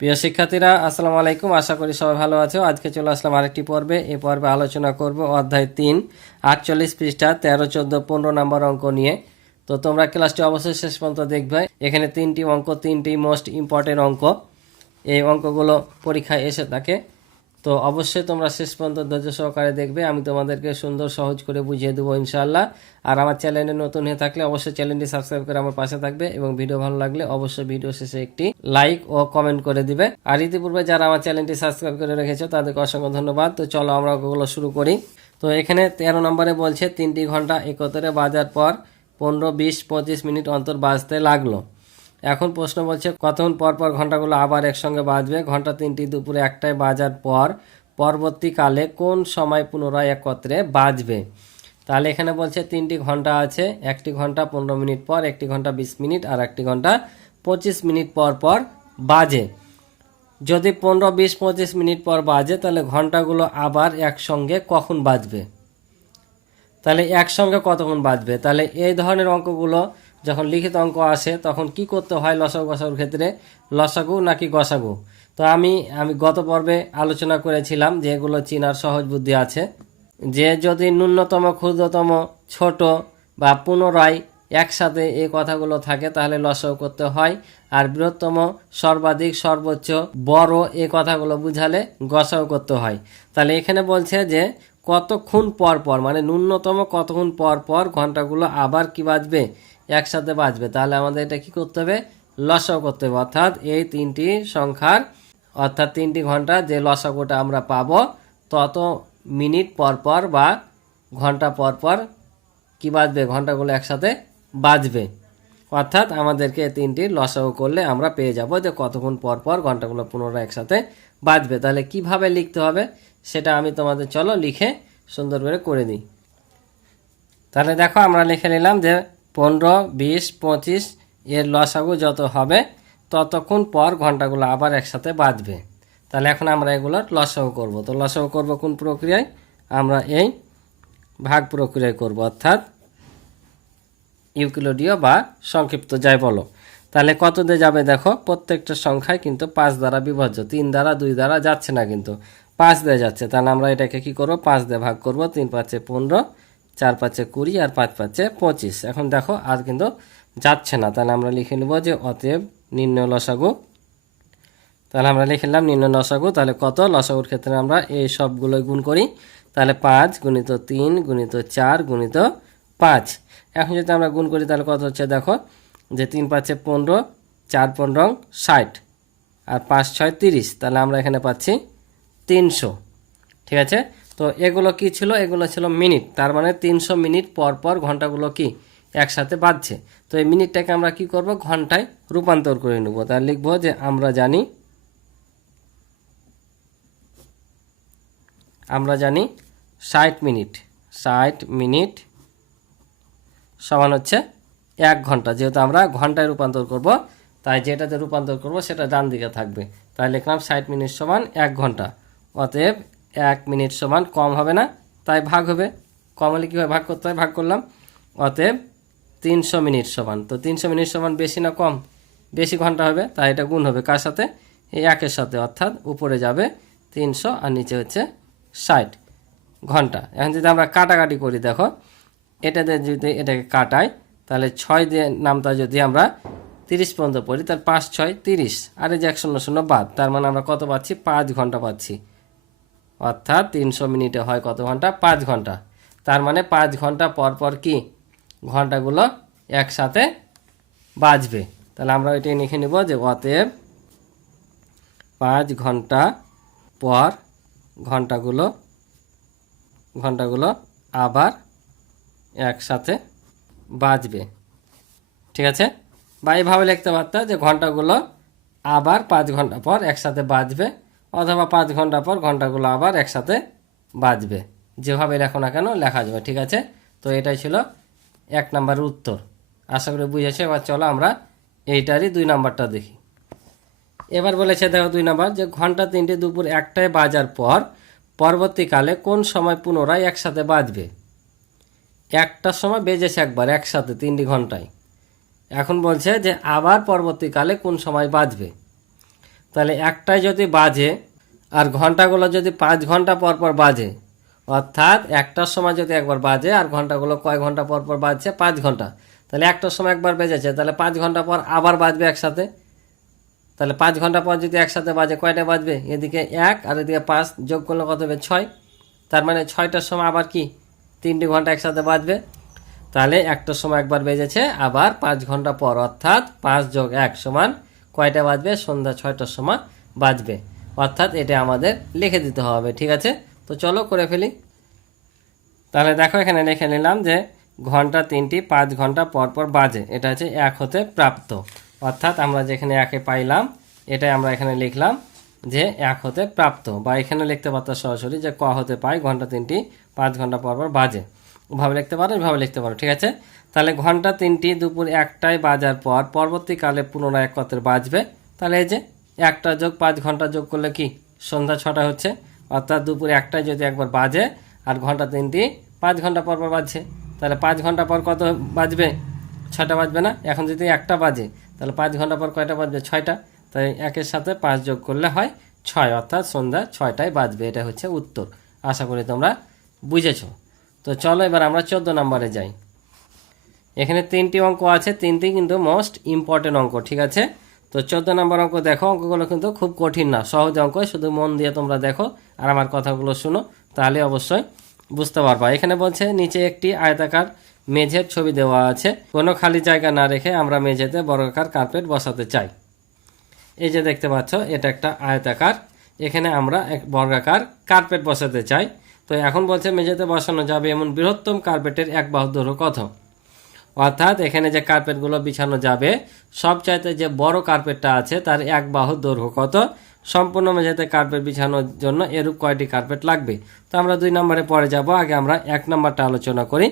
প্রিয় শিক্ষার্থীরা, আসসালামু আলাইকুম। আশা করি সবাই ভালো আছো। আজকে চলে আসলাম আরেকটি পর্বে। এই পর্বে আলোচনা করব অধ্যায় 3 48 পৃষ্ঠা 13, 14, 15 নম্বর অঙ্ক নিয়ে। তো তোমরা ক্লাসটি অবশ্যই শেষ পর্যন্ত দেখবে। এখানে তিনটি অঙ্ক, তিনটি মোস্ট ইম্পর্টেন্ট অঙ্ক। এই অঙ্কগুলো পরীক্ষায় এসে থাকে। তো অবশ্যই তোমরা শেষ পর্যন্ত ধৈর্য সহকারে দেখবে। আমি তোমাদেরকে সুন্দর সহজ করে বুঝিয়ে দেবো ইনশাআল্লাহ। আর আমার চ্যানেলে নতুন হয়ে থাকলে অবশ্যই চ্যানেলটি সাবস্ক্রাইব করে আমার পাশে থাকবে এবং ভিডিও ভালো লাগলে অবশ্যই ভিডিও শেষে একটি লাইক ও কমেন্ট করে দিবে। আর ইতিপূর্বে যারা আমার চ্যানেলটি সাবস্ক্রাইব করে রেখেছো তাদেরকে অসংখ্য ধন্যবাদ। তো চলো আমরা অঙ্কগুলো শুরু করি। তো এখানে 13 নম্বরে বলছে 3টি ঘন্টা একত্রে বাজার পর 15, 20, 25 মিনিট অন্তর বাজতে লাগলো। এখন প্রশ্ন বলছে কতক্ষণ পর পর ঘন্টাগুলো আবার একসঙ্গে বাজবে। ঘন্টা 3টি দুপুরে 1টায় বাজার পর পরবর্তীকালে কোন সময় পুনরায় একত্রে বাজবে। তাহলে এখানে বলছে 3টি ঘন্টা আছে, একটি ঘন্টা 15 মিনিট পর, একটি ঘন্টা 20 মিনিট আর একটি ঘন্টা 25 মিনিট পর পর বাজে। যদি 15, 20, 25 মিনিট পর বাজে তাহলে ঘন্টাগুলো আবার একসঙ্গে কখন বাজবে। তাহলে একসঙ্গে কতক্ষণ বাজবে। তাহলে এই ধরনের অঙ্কগুলো যখন লিখিত অঙ্ক আসে তখন কি করতে হয় লসাগু গসাগুর ক্ষেত্রে, লসাগু নাকি গসাগু। তো আমি গত পর্বে আলোচনা করেছিলাম যে এগুলো চিনার সহজ বুদ্ধি আছে, যে যদি ন্যূনতম, ক্ষুদ্রতম, ছোট বা পুনরায় একসাথে এই কথাগুলো থাকে তাহলে লসাগু করতে হয়। আর বৃহত্তম, সর্বাধিক, সর্বোচ্চ, বড় এই কথাগুলো বুঝালে গসাগু করতে হয়। তাহলে এখানে বলছে যে কতক্ষণ পর পর, মানে ন্যূনতম কতক্ষণ পর পর ঘন্টাগুলো আবার কি বাজবে, একসাথে বাজবে। তাহলে আমাদের এটা কি করতে হবে, লসাগু করতে হবে। অর্থাৎ এই তিনটি সংখ্যার, অর্থাৎ 3টি ঘন্টা যে লসাগুটা আমরা পাবো তত মিনিট পর পর বা ঘন্টা পর পর কি বাজবে, ঘন্টাগুলো একসাথে বাজবে। অর্থাৎ আমাদেরকে 3টি লসাগু করলে আমরা পেয়ে যাব যে কতক্ষণ পর পর ঘন্টাগুলো পুনরায় একসাথে বাজবে। তাহলে কিভাবে লিখতে হবে সেটা আমি তোমাদের চলো লিখে সুন্দর করে দিই। তাহলে দেখো আমরা লিখে নিলাম যে 15, 20, 25 এর লসাগু যত হবে ততক্ষণ পর ঘন্টাগুলো আবার একসাথে বাজবে। তাহলে এখন আমরা এগুলোর লসাগু করব। তো লসাগু করব কোন প্রক্রিয়ায়, আমরা এই ভাগ প্রক্রিয়ায় করব, অর্থাৎ ইউক্লিডীয় বা সংক্ষিপ্ত যাই বলো। তাহলে কত দিয়ে যাবে দেখো, প্রত্যেকটা সংখ্যায় কিন্তু 5 দ্বারা বিভাজ্য, 3 দ্বারা 2 দ্বারা যাচ্ছে না, কিন্তু 5 দিয়ে যাচ্ছে। তাহলে আমরা এটাকে কি করব, 5 দিয়ে ভাগ করব। 3 5 15, 4 5 20 আর 5 5 25। এখন দেখো আর কিন্তু যাচ্ছে না। তাহলে আমরা লিখে নেব যে অতএব নির্ণয় লসাগু। তাহলে আমরা লিখে নিলাম নির্ণয় লসাগু। তাহলে কত, লসাগুর ক্ষেত্রে আমরা এই সবগুলোই গুণ করি। তাহলে 5 গুণিত 3 গুণিত 4 গুণিত 5। এখন যদি আমরা গুণ করি তাহলে কত হচ্ছে দেখো, যে 3 5 15, 4 15 60 আর 5 6 30। তাহলে আমরা এখানে পাচ্ছি 300। ঠিক আছে। তো এগুলো কি ছিল, এগুলো ছিল মিনিট। তার মানে 300 মিনিট পর পর ঘন্টাগুলো কি একসাথে বাজছে। তো এই মিনিটটাকে আমরা কি করব, ঘন্টায় রূপান্তর করে নেব। তাহলে লিখবো যে আমরা জানি 60 মিনিট, 60 মিনিট সমান হচ্ছে 1 ঘন্টা। যেহেতু আমরা ঘন্টায় রূপান্তর করব তাই যেটাতে রূপান্তর করব সেটা ডান দিকে থাকবে। তাই লিখলাম 60 মিনিট সমান 1 ঘন্টা। অতএব 1 মিনিট সমান, কম হবে না তাই ভাগ হবে, কম হলে কীভাবে ভাগ করতে হয়, ভাগ করলাম। অতএব 300 মিনিট সমান, তো 300 মিনিট সমান বেশি না কম, বেশি ঘন্টা হবে, তাই এটা গুণ হবে কার সাথে, এই 1-এর সাথে। অর্থাৎ উপরে যাবে 300 আর নিচে হচ্ছে 60 ঘন্টা। এখন যদি আমরা কাটাকাটি করি দেখো, এটাতে যদি এটাকে কাটাই তাহলে 6 দিয়ে নামটা যদি আমরা 30 পর্যন্ত পড়ি তাহলে 5 6 30, আর এই যে 1 0 0 বাদ, তার মানে আমরা কত পাচ্ছি, 5 ঘন্টা পাচ্ছি। অর্থাৎ 300 মিনিটে হয় কত ঘন্টা, 5 ঘন্টা। তার মানে 5 ঘন্টা পর পর কি ঘন্টাগুলো একসাথে বাজবে। তাহলে আমরা এটাই লিখে নেব যে অতএব 5 ঘন্টা পর ঘন্টাগুলো আবার একসাথে বাজবে। ঠিক আছে। বা এইভাবে লিখতে পারতাম যে ঘন্টাগুলো আবার 5 ঘন্টা পর একসাথে বাজবে, অথবা 5 ঘন্টা পর ঘন্টাগুলো আবার একসাথে বাজবে। যেভাবে লেখো না কেন লেখা যাবে। ঠিক আছে। তো এটাই ছিল 1 নম্বরের উত্তর। আশা করি বুঝেছে। এবার চলো আমরা এইটারই 2 নম্বরটা দেখি। এবার বলেছে দেখো 2 নম্বর, যে ঘন্টা 3টে দুপুর 1টায় বাজার পর পরবর্তীকালে কোন সময় পুনরায় একসাথে বাজবে। 1টার সময় বেজেছে একবার একসাথে 3টি ঘন্টায়। এখন বলছে যে আবার পরবর্তীকালে কোন সময় বাজবে। তাহলে একটাই যদি বাজে আর ঘন্টাগুলো যদি 5 ঘন্টা পর পর বাজে, অর্থাৎ একটার সময় যদি একবার বাজে আর ঘন্টাগুলো কয় ঘন্টা পর পর বাজছে, 5 ঘন্টা, তাহলে একটার সময় একবার বেজেছে, তাহলে 5 ঘন্টা পর আবার বাজবে একসাথে। তাহলে 5 ঘন্টা পর যদি একসাথে বাজে কয়টা বাজবে, এদিকে 1 আর এদিকে 5 যোগ করলে কত হবে, 6। তার মানে 6টার সময় আবার কি 3টি ঘন্টা একসাথে বাজবে। তাহলে একটার সময় একবার বেজেছে, আবার 5 ঘন্টা পর, অর্থাৎ 5 যোগ 1 সমান কয়টা বাজবে, সন্ধ্যা 6টার সময় বাজবে। অর্থাৎ এটা আমাদের লিখে দিতে হবে। ঠিক আছে, তো চলো করে ফেলি। তাহলে দেখো এখানে লিখে নিলাম যে ঘন্টা 3টি 5 ঘন্টা পর পর বাজে, এটা হচ্ছে 1 হতে প্রাপ্ত। অর্থাৎ আমরা যেখানে 1-এ পাইলাম এটাই আমরা এখানে লিখলাম যে 1 হতে প্রাপ্ত, বা এখানে লিখতে পারতো সরাসরি যে ক হতে পাই ঘন্টা 3টি 5 ঘন্টা পর পর বাজে। ওভাবে লিখতে পারো, এভাবে লিখতে পারো। ঠিক আছে, তাহলে ঘন্টা 3টি দুপুর 1টায় বাজার পর পরবর্তীকালে পুনরায় কত বাজবে, তাহলে এই যে 1টা যোগ 5 ঘন্টা যোগ করলে কি সন্ধ্যা 6টা হচ্ছে। অর্থাৎ দুপুর 1টায় যদি একবার বাজে আর ঘন্টা 3টি 5 ঘন্টা পর পর বাজছে, তাহলে 5 ঘন্টা পর কত বাজবে, 6টা বাজবে না। এখন যদি 1টা বাজে তাহলে 5 ঘন্টা পর কয়টা বাজবে, 6টা। তাই 1-এর সাথে 5 যোগ করলে হয় 6, অর্থাৎ সন্ধ্যা 6টায় বাজবে। এটা হচ্ছে উত্তর। আশা করি তোমরা বুঝেছো। তো চলো এবার আমরা 14 নম্বরে যাই। এখানে 3টি অঙ্ক আছে, 3টি কিন্তু মোস্ট ইম্পর্টেন্ট অঙ্ক। ঠিক আছে, তো 14 নম্বর অঙ্ক দেখো। অঙ্কগুলো কিন্তু খুব কঠিন না, সহজ অঙ্ক। শুধু মন দিয়ে তোমরা দেখো আর আমার কথাগুলো শুনো, তাহলে অবশ্যই বুঝতে পারবা। এখানে বলছে নিচে একটি আয়তাকার মেঝের ছবি দেওয়া আছে, কোনো খালি জায়গা না রেখে আমরা মেঝেতে বর্গাকার কার্পেট বসাতে চাই। এই যে দেখতে পাচ্ছ এটা একটা আয়তাকার, এখানে আমরা এক বর্গাকার কার্পেট বসাতে চাই। তো এখন বলছে মেঝেতে বসানো যাবে এমন বৃহত্তম কার্পেটের 1 বাহু দৈর্ঘ্য কত। অর্থাৎ এখানে যে কার্পেটগুলো বিছানো যাবে সবচাইতে যে বড় কার্পেটটা আছে তার 1 বাহু দৈর্ঘ্য কত, সম্পূর্ণ মেঝেতে কার্পেট বিছানোর জন্য এরূপ কয়টি কার্পেট লাগবে। তো আমরা 2 নম্বরে পরে যাব, আগে আমরা 1 নম্বরটা আলোচনা করি।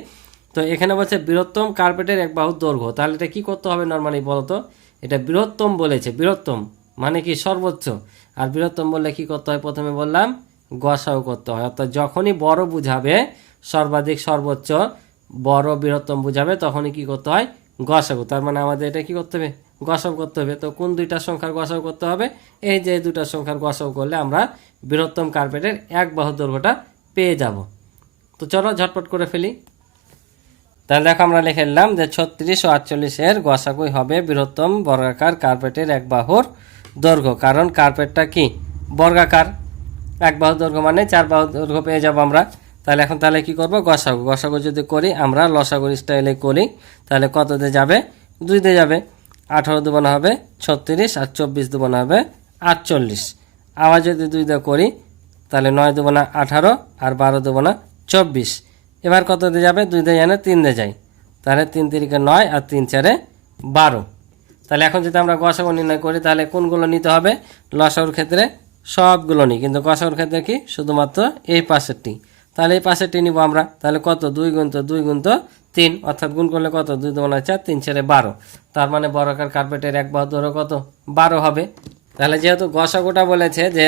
তো এখানে বলছে বৃহত্তম কার্পেটের 1 বাহু দৈর্ঘ্য, তাহলে এটা কি করতে হবে নর্মালি বলতো, এটা বৃহত্তম বলেছে, বৃহত্তম মানে কি সর্বোচ্চ। আর বৃহত্তম বললে কি করতে হয়, প্রথমে বললাম গসাগু করতে হয়। অর্থাৎ যখনই বড় বুঝাবে, সর্বাধিক সর্বোচ্চ বড় বৃহত্তম বুঝাবে, তখনই কি করতে হয়, গসাগু। তার মানে আমাদের এটা কি করতে হবে, গসাগু করতে হবে। তো কোন 2টা সংখ্যার গসাগু করতে হবে, এই যে 2টা সংখ্যার গসাগু করলে আমরা বৃহত্তম কার্পেটের 1 বাহু দৈর্ঘ্যটা পেয়ে যাব। তো চলো ঝটপট করে ফেলি। তাহলে দেখো আমরা লিখে নিলাম যে 36 ও 48-এর গসাগুই হবে বৃহত্তম বর্গাকার কার্পেটের 1 বাহুর দৈর্ঘ্য। কারণ কার্পেটটা কি বর্গাকার, 1 বাহু দৈর্ঘ্য মানে 4 বাহু দৈর্ঘ্য পেয়ে যাব আমরা। তাহলে এখন তাহলে কি করব, গসাগু। গসাগু যদি করি আমরা লসাগুর স্টাইলে করি, তাহলে কত দিয়ে যাবে, 2 দিয়ে যাবে। 18 দুগুণা হবে 36 আর 24 দুগুণা হবে 48। আবার যদি 2 দিয়ে করি তাহলে 9 দুগুণা 18 আর 12 দুগুণা 24। এবার কত দিয়ে যাবে, 2 দিয়ে জানে 3 দিয়ে যায়, তাহলে 3 3 9 আর 3 4 12। তাহলে এখন যদি আমরা গসাগু নির্ণয় করি তাহলে কোনগুলো নিতে হবে, লসাগুর ক্ষেত্রে সবগুলো নিই, কিন্তু গসাগুর ক্ষেত্রে কি শুধুমাত্র এই পাশেরটি। তাহলে এই পাশেরটি নিব আমরা। তাহলে কত, 2 গুণ 2 গুণ 3, অর্থাৎ গুণ করলে কত, 2 দুগুণা 4 3 4 12। তার মানে বর্গাকার কার্পেটের 1 বাহু দৈর্ঘ্য কত, 12 হবে। তাহলে যেহেতু গসাগুটা বলেছে যে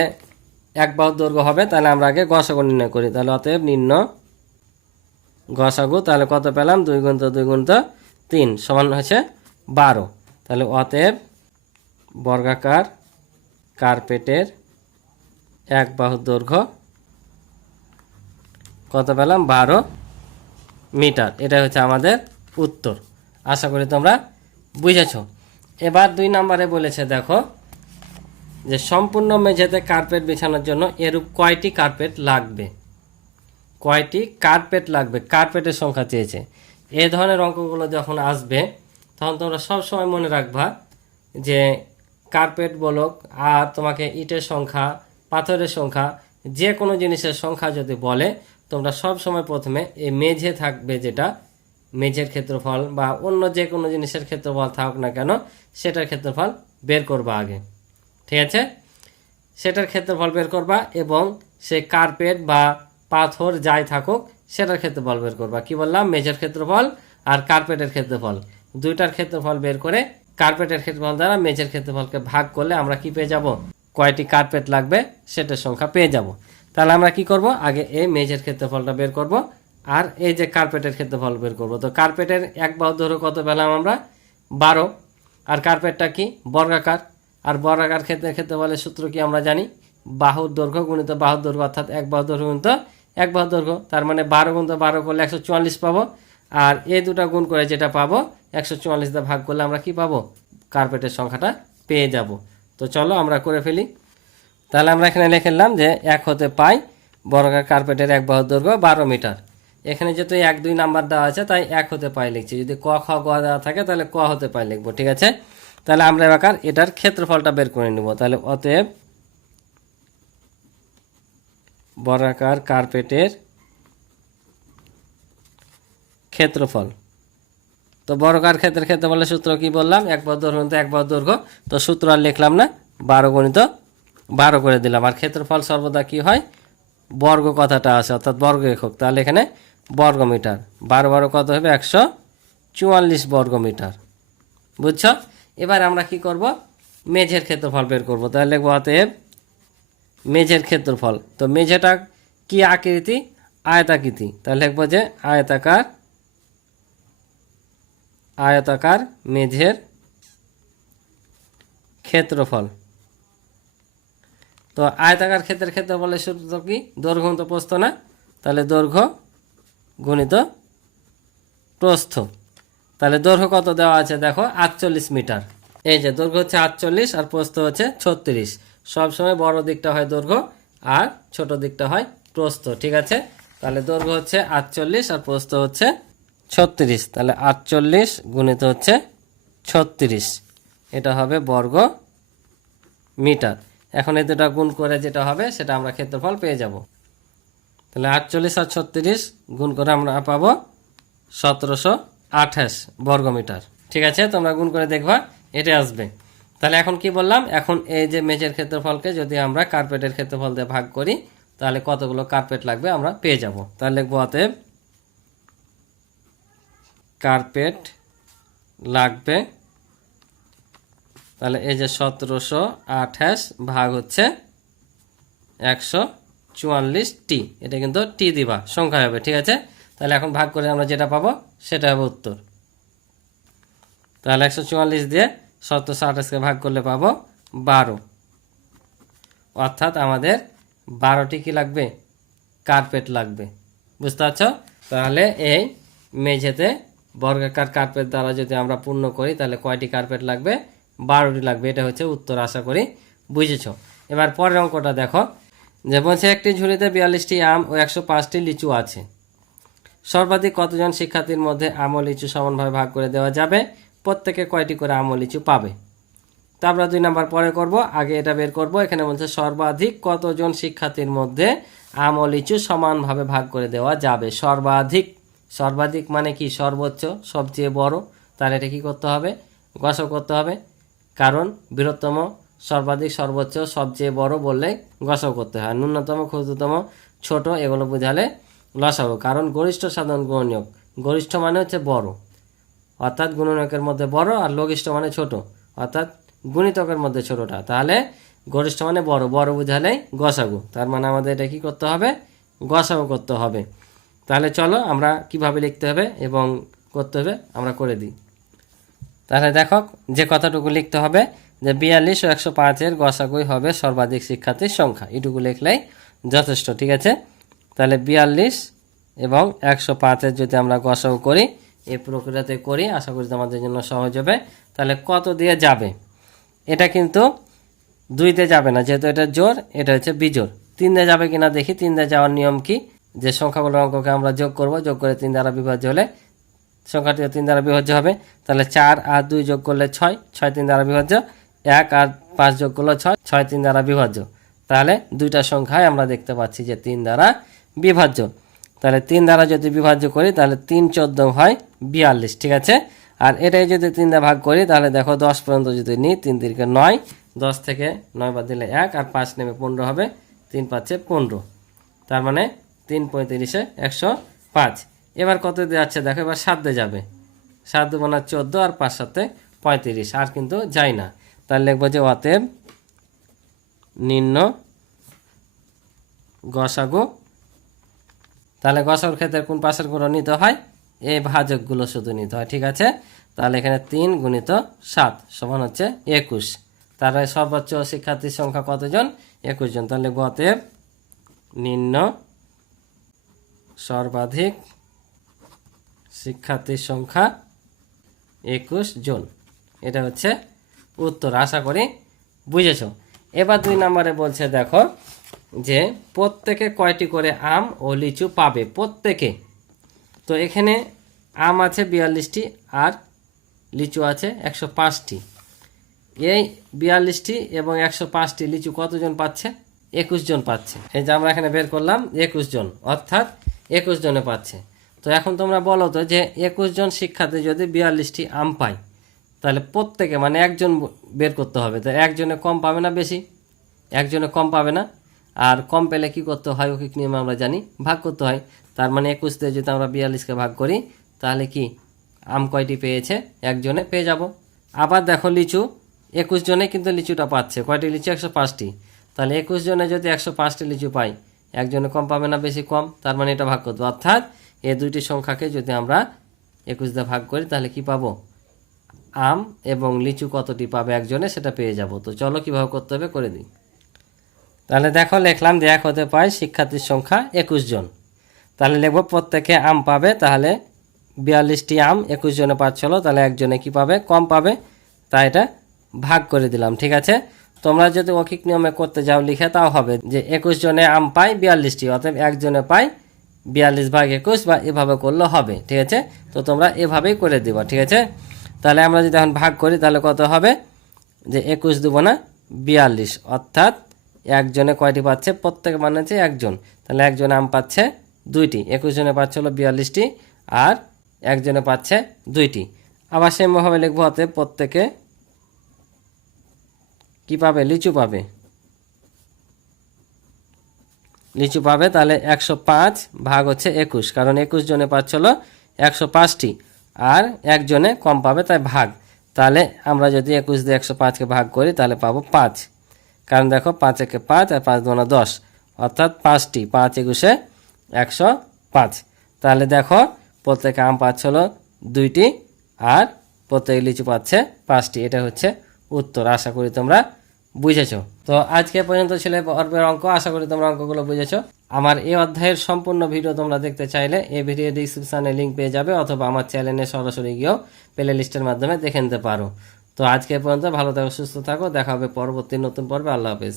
1 বাহু দৈর্ঘ্য হবে, তাহলে আমরা আগে গসাগু নির্ণয় করি। তাহলে অতএব নির্ণয় গসাগু, তাহলে কত পেলাম, 2 গুণ 2 গুণ 3 সমান হচ্ছে 12। তাহলে অতএব বর্গাকার কার্পেটের 1 বাহু দৈর্ঘ্য কত পেলাম, 12 মিটার। এটা হচ্ছে আমাদের উত্তর। আশা করি তোমরা বুঝেছ। এবার 2 নম্বরে বলেছে দেখো যে সম্পূর্ণ মেঝেতে কার্পেট বিছানোর জন্য এরূপ কয়টি কার্পেট লাগবে, কয়টি কার্পেট লাগবে, কার্পেটের সংখ্যা চেয়েছে। এই ধরনের অঙ্কগুলো যখন আসবে তখন তোমরা সব সময় মনে রাখবা যে কার্পেট বলক আর তোমাকে ইটের সংখ্যা, পাথরের সংখ্যা, যে কোনো জিনিসের সংখ্যা যদি বলে, তোমরা সব সময় প্রথমে এই মেঝে থাকবে, যেটা মেঝের ক্ষেত্রফল বা অন্য যে কোনো জিনিসের ক্ষেত্রফল থাকুক না কেন, সেটার ক্ষেত্রফল বের করবা আগে। ঠিক আছে, সেটার ক্ষেত্রফল বের করবা এবং সে কার্পেট বা পাথর যাই থাকুক সেটার ক্ষেত্রফল বের করবা। কি বললাম, মেঝের ক্ষেত্রফল আর কার্পেটের ক্ষেত্রফল, 2টার ক্ষেত্রফল বের করে কার্পেটের ক্ষেত্রফল দ্বারা মেঝের ক্ষেত্রফলকে ভাগ করলে আমরা কি পেয়ে যাব, কয়টি কার্পেট লাগবে সেটার সংখ্যা পেয়ে যাব। তাহলে আমরা কি করব, আগে এই মেঝের ক্ষেত্রফলটা বের করব আর এই যে কার্পেটের ক্ষেত্রফল বের করব। তো কার্পেটের 1 বাহু দৈর্ঘ্য কত পেলাম আমরা, 12। আর কার্পেটটা কি বর্গাকার, আর বর্গাকার ক্ষেত্রফলের সূত্র কি আমরা জানি, বাহুর দৈর্ঘ্য গুণিত বাহুর দৈর্ঘ্য, অর্থাৎ এক বাহুর দৈর্ঘ্য গুণিত এক বাহুর দৈর্ঘ্য। তার মানে 12 গুণিত 12 করলে 144 পাবো, আর এই দুটো গুণ করে যেটা পাবো 144 দিয়ে ভাগ করলে আমরা কি পাবো, কার্পেটের সংখ্যাটা পেয়ে যাব। তো চলো আমরা করে ফেলি। তাহলে আমরা এখানে লিখলাম যে 1 হতে পাই বর্গাকার কার্পেটের এক বাহুর দৈর্ঘ্য 12 মিটার। এখানে যেহেতু 1, 2 নাম্বার দেওয়া আছে তাই 1 হতে পাই লিখছি, যদি ক, খ, গ দেওয়া থাকে তাহলে ক হতে পাই লিখবো। ঠিক আছে, তাহলে আমরা এবার এটার ক্ষেত্রফলটা বের করে নেব। তাহলে অতএব বর্গাকার কার্পেটের ক্ষেত্রফল। তো বর্গাকার ক্ষেত্রফলের সূত্র কি বললাম, এক বাহুর দৈর্ঘ্য গুণিত এক বাহুর দৈর্ঘ্য। তো সূত্র আর লিখলাম না, 12 গুণিত 12 করে দিলাম। আর ক্ষেত্রফল সর্বদা কি হয়, বর্গ কথাটা আসে, অর্থাৎ বর্গ একক। তাহলে এখানে বর্গ মিটার, 12 12 কত হবে, 144 বর্গ মিটার। বুঝছো? এবার আমরা কি করব, মেঝের ক্ষেত্রফল বের করব। তাহলে লিখবো অতএব মেঝের ক্ষেত্রফল। তো মেঝেটা কি আকৃতি, আয়তাকৃতি। তাহলে লিখবো যে আয়তাকার মেঝের ক্ষেত্রফল। তো আয়তাকার ক্ষেত্রফলের সূত্র কি, দৈর্ঘ্য গুণিত প্রস্থ না, তাহলে দৈর্ঘ্য গুণিত প্রস্থ। তাহলে দৈর্ঘ্য কত দেওয়া আছে দেখো, 48 মিটার। এই যে দৈর্ঘ্য হচ্ছে 48 আর প্রস্থ হচ্ছে 36। সবসময় বড় দিকটা হয় দৈর্ঘ্য আর ছোট দিকটা হয় প্রস্থ। ঠিক আছে, তাহলে দৈর্ঘ্য হচ্ছে 48 আর প্রস্থ হচ্ছে 36। তাহলে 48 গুণিত হচ্ছে 36, এটা হবে বর্গ মিটার। এখন এই দুটা গুণ করে যেটা হবে সেটা আমরা ক্ষেত্রফল পেয়ে যাব। তাহলে 48 আর 36 গুণ করে আমরা পাবো 1728 বর্গ মিটার। ঠিক আছে, তোমরা গুণ করে দেখবা এটা আসবে। তাহলে এখন কি বললাম, এখন এই যে মেঝের ক্ষেত্রফলকে যদি আমরা কার্পেটের ক্ষেত্রফল দিয়ে ভাগ করি তাহলে কতগুলো কার্পেট লাগবে আমরা পেয়ে যাব। তাহলে লিখবো অতএব কার্পেট লাগবে। তাহলে এই যে 1728 ভাগ হচ্ছে 144টি, এটা কিন্তু টি দিবা সংখ্যা হবে। ঠিক আছে, তাহলে এখন ভাগ করে আমরা যেটা পাবো সেটা হবে উত্তর। তাহলে 144 দিয়ে 1728কে ভাগ করলে পাবো 12, অর্থাৎ আমাদের 12টি কি লাগবে, কার্পেট লাগবে। বুঝতে পারছো? তাহলে এই মেঝেতে বর্গাকার কার্পেট দ্বারা যদি আমরা পূর্ণ করি তাহলে কয়টি কার্পেট লাগবে, 12টি লাগবে। এটা হচ্ছে উত্তর, আশা করি বুঝেছো। এবার পরের অঙ্কটা দেখো, যে বলছে একটি ঝুড়িতে 42টি আম ও 105টি লিচু আছে। সর্বাধিক কতজন শিক্ষার্থীর মধ্যে আম ও লিচু সমানভাবে ভাগ করে দেওয়া যাবে, প্রত্যেকে কয়টি করে আম ও লিচু পাবে। তা আমরা 2 নাম্বার পরে করব, আগে এটা বের করব। এখানে বলছে সর্বাধিক কতজন শিক্ষার্থীর মধ্যে আম ও লিচু সমানভাবে ভাগ করে দেওয়া যাবে। সর্বাধিক, সর্বাধিক মানে কি, সর্বোচ্চ, সবচেয়ে বড়। তাহলে এটা কি করতে হবে, গসক করতে হবে। কারণ বৃহত্তম, সর্বাধিক, সর্বোচ্চ, সবচেয়ে বড় বললে গসক করতে হয়। ন্যূনতম, ক্ষুদ্রতম, ছোট এগুলো বোঝালে লসাগু। কারণ গরিষ্ঠ সাধারণ গুণনীয়ক, গরিষ্ঠ মানে হচ্ছে বড়, অর্থাৎ গুণনীয়কের মধ্যে বড়, আর লঘিষ্ঠ মানে ছোট, অর্থাৎ গুণিতকের মধ্যে ছোটটা। তাহলে গরিষ্ঠ মানে বড়, বড় বোঝালেই গসাগু। তার মানে আমাদের এটা কি করতে হবে, গসাগু করতে হবে। তাহলে চলো আমরা কিভাবে লিখতে হবে এবং করতে হবে আমরা করে দিই। তাহলে দেখো যে কথাটুকু লিখতে হবে যে 42 ও 105-এর গসাগুই হবে সর্বাধিক শিক্ষার্থীর সংখ্যা, এটুকু লিখলেই যথেষ্ট। ঠিক আছে, তাহলে 42 এবং 105-এর যদি আমরা গসাগু করি, এই প্রক্রিয়াতে করি, আশা করি তোমাদের জন্য সহজ হবে। তাহলে কত দিয়ে যাবে, এটা কিন্তু 2 দিয়ে যাবে না, যেহেতু এটা জোড়, এটা হচ্ছে বিজোড়। 3 দিয়ে যাবে কিনা দেখি। 3 দিয়ে যাওয়ার নিয়ম কি, যে সংখ্যাগুলোর অঙ্ককে আমরা যোগ করব, যোগ করে 3 দ্বারা বিভাজ্য হলে সংখ্যাটি 3 দ্বারা বিভাজ্য হবে। তাহলে 4 আর 2 যোগ করলে 6, 6 3 দ্বারা বিভাজ্য। 1 আর 5 যোগ করলে 6, 6 3 দ্বারা বিভাজ্য। তাহলে দুইটা সংখ্যায় আমরা দেখতে পাচ্ছি যে 3 দ্বারা বিভাজ্য। তাহলে 3 দ্বারা যদি বিভাজ্য করি তাহলে 3 14 হয় 42। ঠিক আছে, আর এটাই যদি 3 দিয়ে ভাগ করি তাহলে দেখো 10 পর্যন্ত যদি নিই, 3 3 9, 10 থেকে 9 বাদ দিলে 1 আর 5 নেমে 15 হবে, 3 5 15। তার মানে 3 35 105। এবার কত দিয়ে যাচ্ছে দেখো, এবার 7 দিয়ে যাবে। 7 2 14 আর 5 7 35, আর কিন্তু যায় না। তাহলে লিখবো যে অতএব নিম্ন গসাগু। তাহলে গসাগুর ক্ষেত্রে কোন পাশের গুলো নিতে হয়, এই ভাজকগুলো শুধু নিতে হয়। ঠিক আছে, তাহলে এখানে 3 গুণিত 7 সমান হচ্ছে 21। তার সর্বোচ্চ শিক্ষার্থীর সংখ্যা কতজন? 21 জন। তাহলে অতএব নিম্ন সর্বাধিক শিক্ষার্থীর সংখ্যা 21 জন। এটা হচ্ছে উত্তর। আশা করি বুঝেছ। এবার 2 নম্বরে বলছে দেখো যে প্রত্যেকে কয়টি করে আম ও লিচু পাবে? প্রত্যেকে। তো এখানে আম আছে 42টি আর লিচু আছে 105টি। এই 42টি এবং 105টি লিচু কতজন পাচ্ছে? 21 জন পাচ্ছে। এই যে আমরা এখানে বের করলাম 21 জন, অর্থাৎ 21 জনে পাচ্ছে। তো এখন তোমরা বলো তো যে 21 জন শিক্ষার্থী যদি 42টি আম পায়, তাহলে প্রত্যেকে মানে একজন বের করতে হবে। তো একজনে কম পাবে না বেশি? একজনে কম পাবে না। আর কম পেলে কি করতে হয়? ঐকিক নিয়মে আমরা জানি ভাগ করতে হয়। তার মানে 21 দিয়ে যদি আমরা 42কে ভাগ করি, তাহলে কি আম কয়টি পেয়েছে? একজনে পেয়ে যাব। আবার দেখো লিচু 21 জনে কিন্তু লিচুটা পাচ্ছে। কয়টি লিচু? 105টি। তাহলে 21 জনে যদি 105টি লিচু পাই, একজনে কম পাবে না বেশি? কম। তার মানে এটা ভাগ করতে, অর্থাৎ এই দুইটি সংখ্যাকে যদি আমরা 21 দিয়ে ভাগ করি, তাহলে কি পাবো? আম এবং লিচু কতটি পাবে একজনে, সেটা পেয়ে যাব। তো চলো কিভাবে করতে হবে করে দিই। তাহলে দেখো লিখলাম যে এক হতে পায় শিক্ষার্থীর সংখ্যা 21 জন। তাহলে লিখবো প্রত্যেকে আম পাবে। তাহলে 42টি আম 21 জনে পাচ্ছিল, তাহলে একজনে কি পাবে? কম পাবে। তাই এটা ভাগ করে দিলাম। ঠিক আছে। তোমরা যদি ঐকিক নিয়মে করতে যাও লিখে, তাও হবে যে 21 জনে আম পায় 42টি, অর্থাৎ একজনে পায় 42 ভাগ 21, বা এভাবে করলে হবে। ঠিক আছে। তো তোমরা এভাবেই করে দিবা। ঠিক আছে। তাহলে আমরা যদি এখন ভাগ করি, তাহলে কত হবে? যে 21 দেবো না 42, অর্থাৎ একজনে কয়টি পাচ্ছে? প্রত্যেক মানে হচ্ছে একজন। তাহলে একজনে আম পাচ্ছে 2টি। 21 জনে পাচ্ছে হলো 42টি, আর একজনে পাচ্ছে 2টি। আবার সেমভাবে লিখবো, হতে প্রত্যেকে কি পাবে? লিচু পাবে। লিচু পাবে। তাহলে 105 ভাগ হচ্ছে 21, কারণ 21 জনে পাচ্ছিল 105টি, আর একজনে কম পাবে, তাই ভাগ। তাহলে আমরা যদি 21 দিয়ে 105কে ভাগ করি, তাহলে পাবো 5। কারণ দেখো 5 একে 5 আর 5 দুগুণে 10, অর্থাৎ 5টি। 5 একুশে 105। তাহলে দেখো প্রত্যেকে আম পাচ্ছিল 2টি, আর প্রত্যেক লিচু পাচ্ছে 5টি। এটা হচ্ছে উত্তর। আশা করি তোমরা বুঝেছো। তো আজকে পর্যন্ত ছিল পর্বের অঙ্ক। আশা করি তোমরা অঙ্কগুলো বুঝেছো। আমার এই অধ্যায়ের সম্পূর্ণ ভিডিও তোমরা দেখতে চাইলে এই ভিডিও ডিসক্রিপশনে লিঙ্ক পেয়ে যাবে, অথবা আমার চ্যানেলে সরাসরি গিয়েও প্লে লিস্টের মাধ্যমে দেখে নিতে পারো। তো আজকে পর্যন্ত ভালো থাকো, সুস্থ থাকো। দেখা হবে পরবর্তী নতুন পর্বে। আল্লাহ হাফেজ।